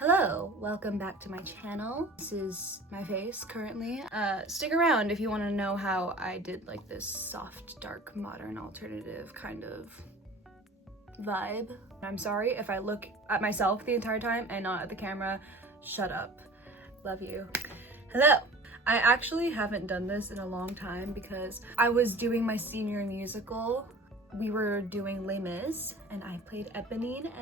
Hello, welcome back to my channel. This is my face currently. Stick around if you want to know how I did like this soft, dark, modern, alternative kind of vibe. I'm sorry if I look at myself the entire time and not at the camera. Shut up. Love you. Hello. I actually haven't done this in a long time because I was doing my senior musical. We were doing Les Mis and I played Eponine.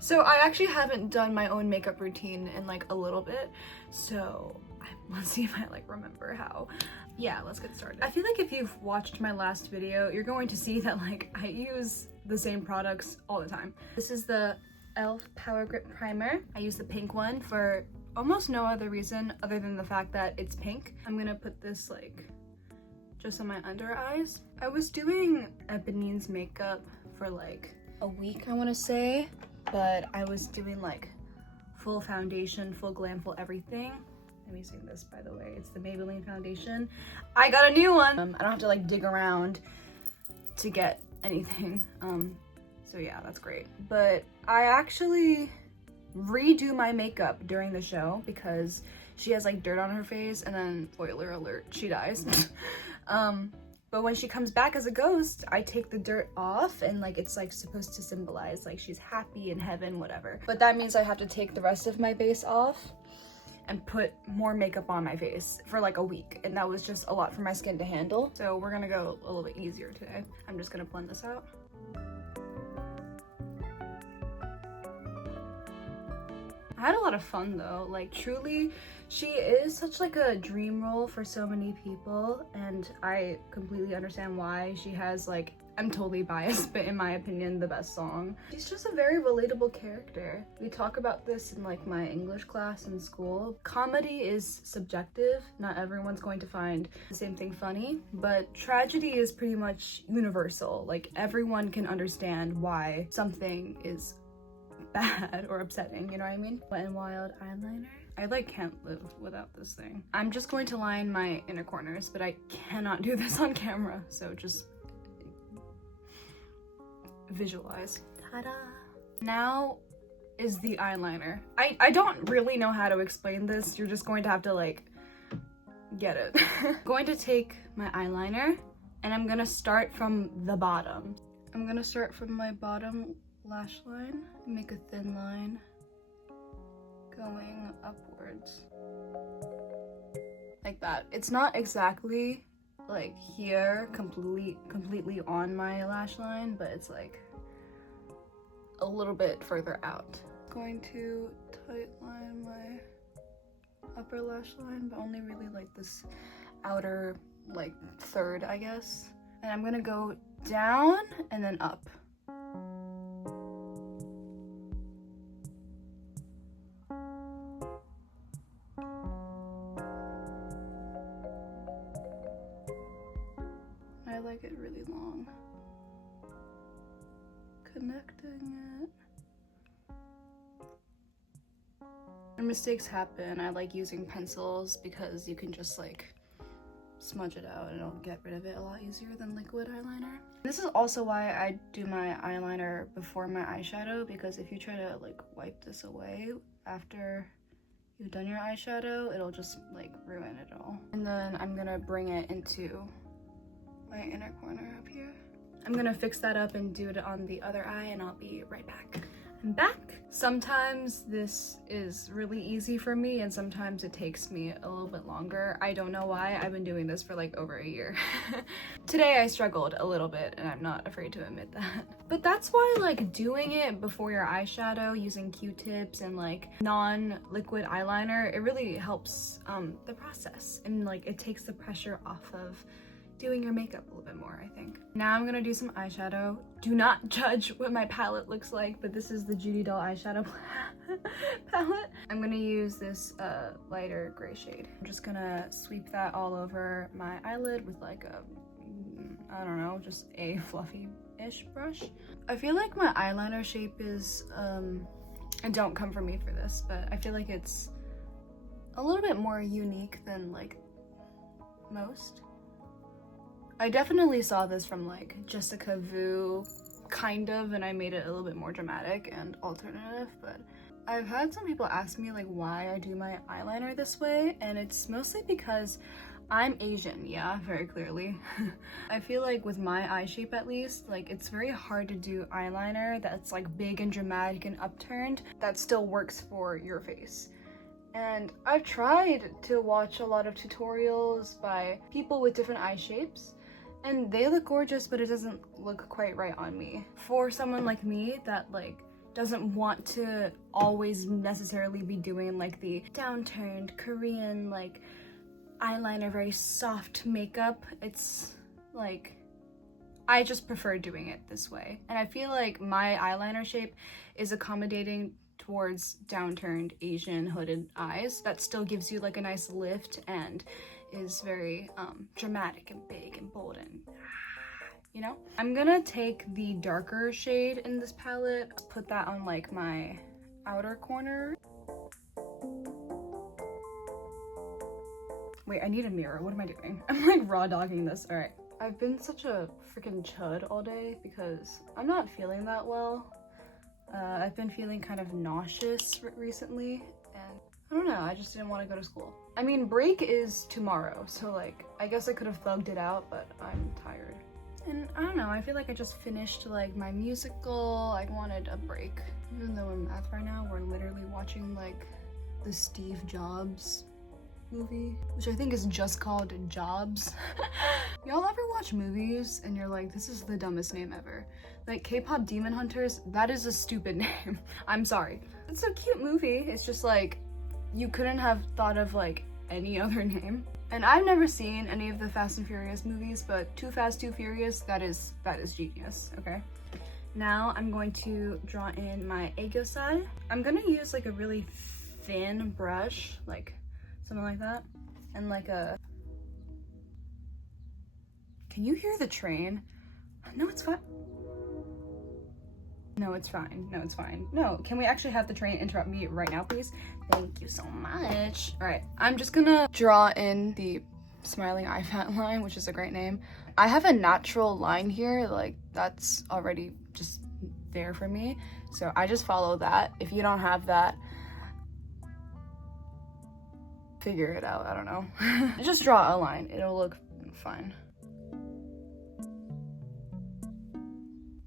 So I actually haven't done my own makeup routine in like a little bit. So let's see if I like remember how. Yeah, let's get started. I feel like if you've watched my last video, you're going to see that like I use the same products all the time. This is the e.l.f. Power Grip Primer. I use the pink one for almost no other reason other than the fact that it's pink. I'm gonna put this like just on my under eyes. I was doing Eponine's makeup for like a week, I want to say, but I was doing like full foundation, full glam, full everything. I'm using this, by the way. It's the Maybelline foundation. I got a new one. I don't have to like dig around to get anything. So yeah, that's great. But I actually redo my makeup during the show because she has like dirt on her face and then, spoiler alert, she dies. But when she comes back as a ghost, I take the dirt off and like it's like supposed to symbolize like she's happy in heaven, whatever. But that means I have to take the rest of my base off and put more makeup on my face for like a week, and that was just a lot for my skin to handle. So we're gonna go a little bit easier today. I'm just gonna blend this out. I had a lot of fun though, like truly she is such like a dream role for so many people, and I completely understand why. She has like, I'm totally biased, but in my opinion, the best song. She's just a very relatable character. We talk about this in like my English class in school. Comedy is subjective. Not everyone's going to find the same thing funny, but tragedy is pretty much universal. Like everyone can understand why something is bad or upsetting, you know what I mean? Wet n Wild eyeliner. I like can't live without this thing. I'm just going to line my inner corners, but I cannot do this on camera, so just visualize. Ta-da! Now is the eyeliner. I don't really know how to explain this. You're just going to have to like get it. I'm going to take my eyeliner and I'm gonna start from the bottom. I'm gonna start from my bottom lash line and make a thin line going upwards like that. It's not exactly like here completely on my lash line, but it's like a little bit further out. Going to tight line my upper lash line, but only really like this outer like third, I guess. And I'm gonna go down and then up. I like it really long. Connecting it. And mistakes happen. I like using pencils because you can just like smudge it out and it'll get rid of it a lot easier than liquid eyeliner. This is also why I do my eyeliner before my eyeshadow, because if you try to like wipe this away after you've done your eyeshadow, it'll just like ruin it all. And then I'm gonna bring it into my inner corner up here. I'm gonna fix that up and do it on the other eye, and I'll be right back. I'm back. Sometimes this is really easy for me and sometimes it takes me a little bit longer. I don't know why. I've been doing this for like over a year. Today I struggled a little bit and I'm not afraid to admit that. But that's why like doing it before your eyeshadow using Q-tips and like non-liquid eyeliner, it really helps the process, and like it takes the pressure off of doing your makeup a little bit more, I think. Now I'm gonna do some eyeshadow. Do not judge what my palette looks like, but this is the Judydoll eyeshadow palette. I'm gonna use this lighter gray shade. I'm just gonna sweep that all over my eyelid with like a, I don't know, just a fluffy-ish brush. I feel like my eyeliner shape is, and don't come for me for this, but I feel like it's a little bit more unique than like most. I definitely saw this from like Jessica Vu kind of, and I made it a little bit more dramatic and alternative. But I've had some people ask me like why I do my eyeliner this way, and it's mostly because I'm Asian, yeah, very clearly. I feel like with my eye shape at least, like it's very hard to do eyeliner that's like big and dramatic and upturned that still works for your face. And I've tried to watch a lot of tutorials by people with different eye shapes, and they look gorgeous, but it doesn't look quite right on me. For someone like me that like doesn't want to always necessarily be doing like the downturned Korean like eyeliner, very soft makeup, it's like I just prefer doing it this way. And I feel like my eyeliner shape is accommodating towards downturned Asian hooded eyes that still gives you like a nice lift and is very dramatic and big and bold and you know. I'm gonna take the darker shade in this palette, put that on like my outer corner. Wait, I need a mirror. What am I doing? I'm like raw dogging this. All right. I've been such a freaking chud all day because I'm not feeling that well. I've been feeling kind of nauseous recently, and I don't know, I just didn't want to go to school. I mean, break is tomorrow, so like, I guess I could have thugged it out, but I'm tired. And I don't know, I feel like I just finished like my musical. I wanted a break. Even though in math right now, we're literally watching like the Steve Jobs movie, which I think is just called Jobs. Y'all ever watch movies and you're like, this is the dumbest name ever? Like K-pop Demon Hunters, that is a stupid name. I'm sorry. It's a cute movie. It's just like, you couldn't have thought of like any other name. And I've never seen any of the Fast and Furious movies, but Too Fast, Too Furious, that is genius, okay? Now I'm going to draw in my aegyo. I'm gonna use like a really thin brush, like something like that, and like a... Can you hear the train? No, it's fine. No, it's fine. No, it's fine. No, can we actually have the train interrupt me right now, please? Thank you so much. All right, I'm just gonna draw in the smiling eye fat line, which is a great name. I have a natural line here, like that's already just there for me. So I just follow that. If you don't have that, figure it out, I don't know. Just draw a line, it'll look fine.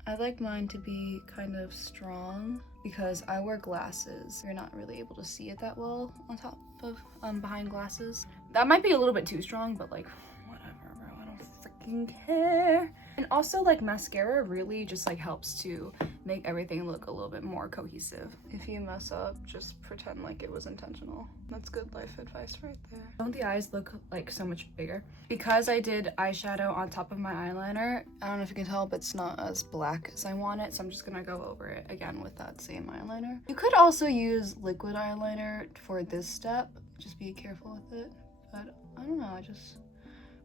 I like mine to be kind of strong because I wear glasses. You're not really able to see it that well on top of, behind glasses. That might be a little bit too strong, but like, whatever, bro, I don't freaking care. And also like mascara really just like helps to make everything look a little bit more cohesive. If you mess up, just pretend like it was intentional. That's good life advice right there. Don't the eyes look like so much bigger? Because I did eyeshadow on top of my eyeliner, I don't know if you can tell, but it's not as black as I want it, so I'm just gonna go over it again with that same eyeliner. You could also use liquid eyeliner for this step, just be careful with it, but I don't know, I just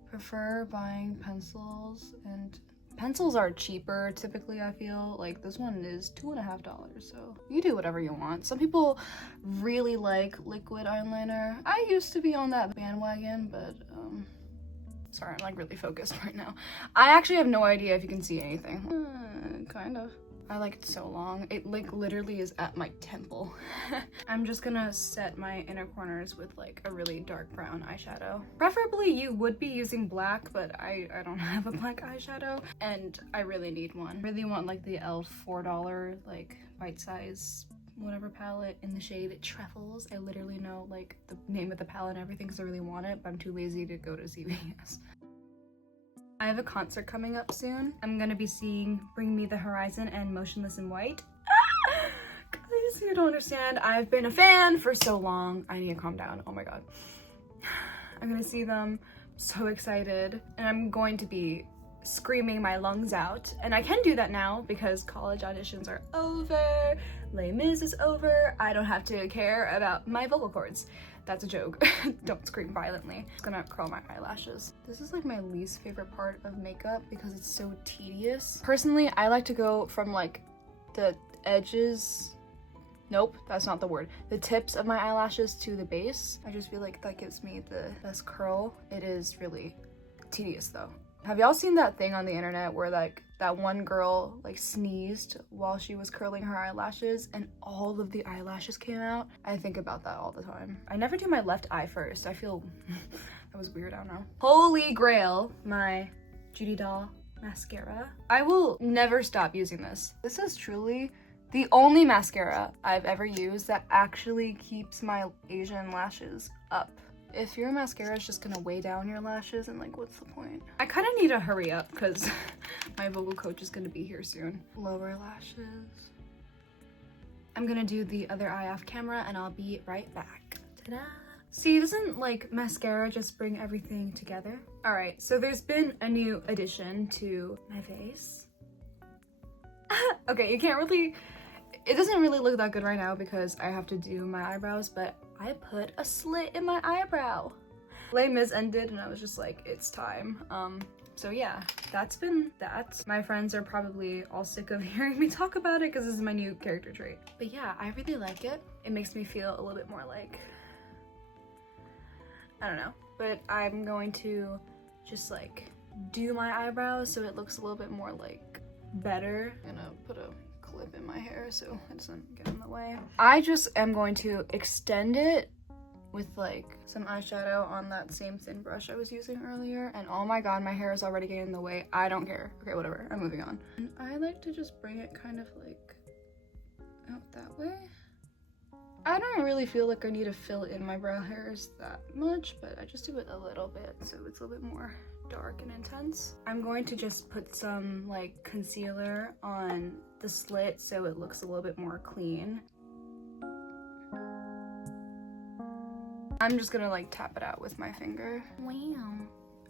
prefer buying pencils, and pencils are cheaper typically. I feel like this one is $2.50, so you do whatever you want. Some people really like liquid eyeliner. I used to be on that bandwagon, but sorry, I'm like really focused right now. I actually have no idea if you can see anything. Kind of. I like it so long. It like literally is at my temple. I'm just gonna set my inner corners with like a really dark brown eyeshadow. Preferably you would be using black, but I don't have a black eyeshadow and I really need one. I really want like the e.l.f. $4 like bite size whatever palette in the shade Truffles. I literally know like the name of the palette and everything because I really want it, but I'm too lazy to go to CVS. I have a concert coming up soon. I'm gonna be seeing Bring Me the Horizon and Motionless in White. Guys, you don't understand. I've been a fan for so long. I need to calm down. Oh my god. I'm gonna see them. So excited. And I'm going to be screaming my lungs out. And I can do that now because college auditions are over. Les Mis is over. I don't have to care about my vocal cords. That's a joke. Don't scream violently. I'm just gonna curl my eyelashes. This is like my least favorite part of makeup because it's so tedious. Personally, I like to go from like the edges, nope, that's not the word, the tips of my eyelashes to the base. I just feel like that gives me the best curl. It is really tedious though. Have y'all seen that thing on the internet where like that one girl like sneezed while she was curling her eyelashes and all of the eyelashes came out. I think about that all the time. I never do my left eye first. I feel that was weird, I don't know. Holy grail, my Judydoll mascara. I will never stop using this. This is truly the only mascara I've ever used that actually keeps my Asian lashes up. If your mascara is just gonna weigh down your lashes, and like, what's the point? I kind of need to hurry up because my vocal coach is gonna be here soon. Lower lashes. I'm gonna do the other eye off camera and I'll be right back. Ta-da! See, doesn't like mascara just bring everything together? All right, so there's been a new addition to my face. Okay, you can't really, it doesn't really look that good right now because I have to do my eyebrows, but I put a slit in my eyebrow. Les Mis ended and I was just like, it's time. So yeah, that's been that. My friends are probably all sick of hearing me talk about it because this is my new character trait. But yeah, I really like it. It makes me feel a little bit more like, I don't know, but I'm going to just like do my eyebrows so it looks a little bit more like better. I'm gonna put a clip in my hair so it doesn't get in the way. I just am going to extend it with like some eyeshadow on that same thin brush I was using earlier, and oh my god, my hair is already getting in the way. I don't care. Okay, whatever, I'm moving on. And I like to just bring it kind of like out that way. I don't really feel like I need to fill in my brow hairs that much, but I just do it a little bit so it's a little bit more dark and intense. I'm going to just put some like concealer on the slit so it looks a little bit more clean. I'm just gonna like tap it out with my finger. Wow.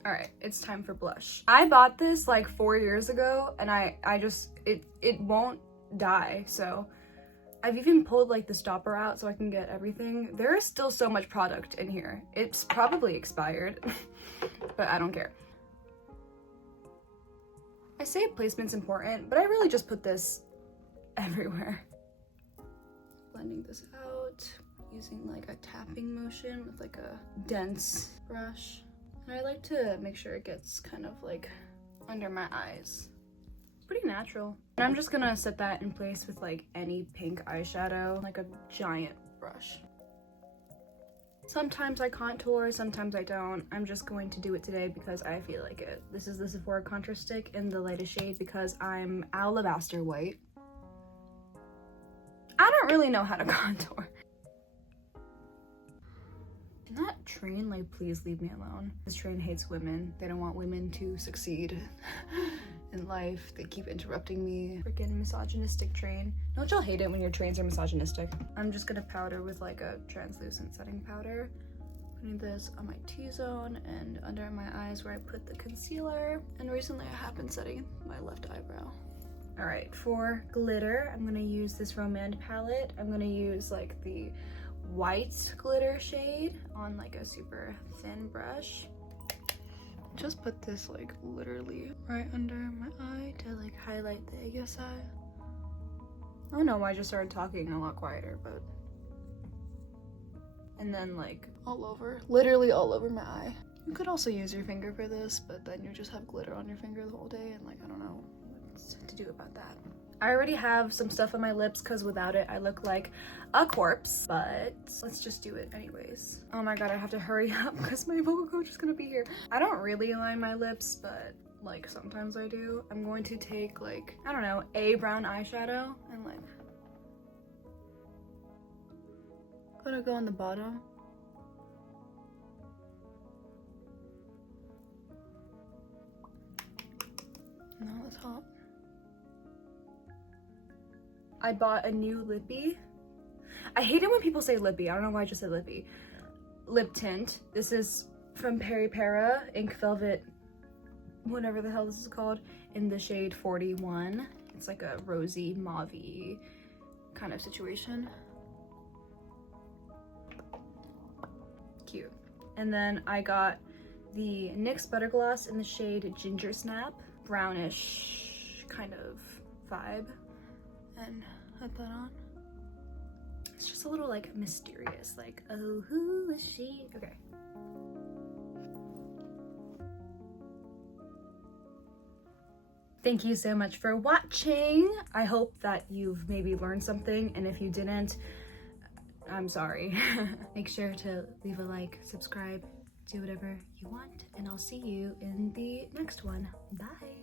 All right, it's time for blush. I bought this like 4 years ago and I just, it won't die, so I've even pulled like the stopper out so I can get everything. There is still so much product in here. It's probably expired, but I don't care. I say placement's important, but I really just put this everywhere. Blending this out using like a tapping motion with like a dense brush. And I like to make sure it gets kind of like under my eyes. Pretty natural. And I'm just gonna set that in place with like any pink eyeshadow, like a giant brush. Sometimes I contour, sometimes I don't. I'm just going to do it today because I feel like it. This is the Sephora contour stick in the lightest shade because I'm alabaster white. I don't really know how to contour. Can that train like please leave me alone? This train hates women. They don't want women to succeed in life. They keep interrupting me. Freaking misogynistic train. Don't y'all hate it when your trains are misogynistic? I'm just gonna powder with like a translucent setting powder. Putting this on my T-zone and under my eyes where I put the concealer. And recently I have been setting my left eyebrow. All right, for glitter, I'm gonna use this Rom&nd palette. I'm gonna use like the white glitter shade on like a super thin brush. Just put this like literally right under my eye to like highlight the Aegis eye. I don't know why I just started talking a lot quieter, but. And then like all over, literally all over my eye. You could also use your finger for this, but then you just have glitter on your finger the whole day and like, I don't know what to do about that. I already have some stuff on my lips because without it I look like a corpse, but let's just do it anyways. Oh my god, I have to hurry up because my vocal coach is gonna be here. I don't really line my lips, but like sometimes I do. I'm going to take like, I don't know, a brown eyeshadow and like, gonna go on the bottom. And on the top. I bought a new lippy. I hate it when people say lippy. I don't know why I just said lippy. Lip tint. This is from Peripheral, Ink Velvet, whatever the hell this is called, in the shade 41. It's like a rosy, mauve-y kind of situation. Cute. And then I got the NYX Butter Gloss in the shade Ginger Snap. Brownish kind of vibe. And put that on. It's just a little like mysterious, like, oh, who is she? Okay. Thank you so much for watching. I hope that you've maybe learned something, and if you didn't, I'm sorry. Make sure to leave a like, subscribe, do whatever you want, and I'll see you in the next one. Bye.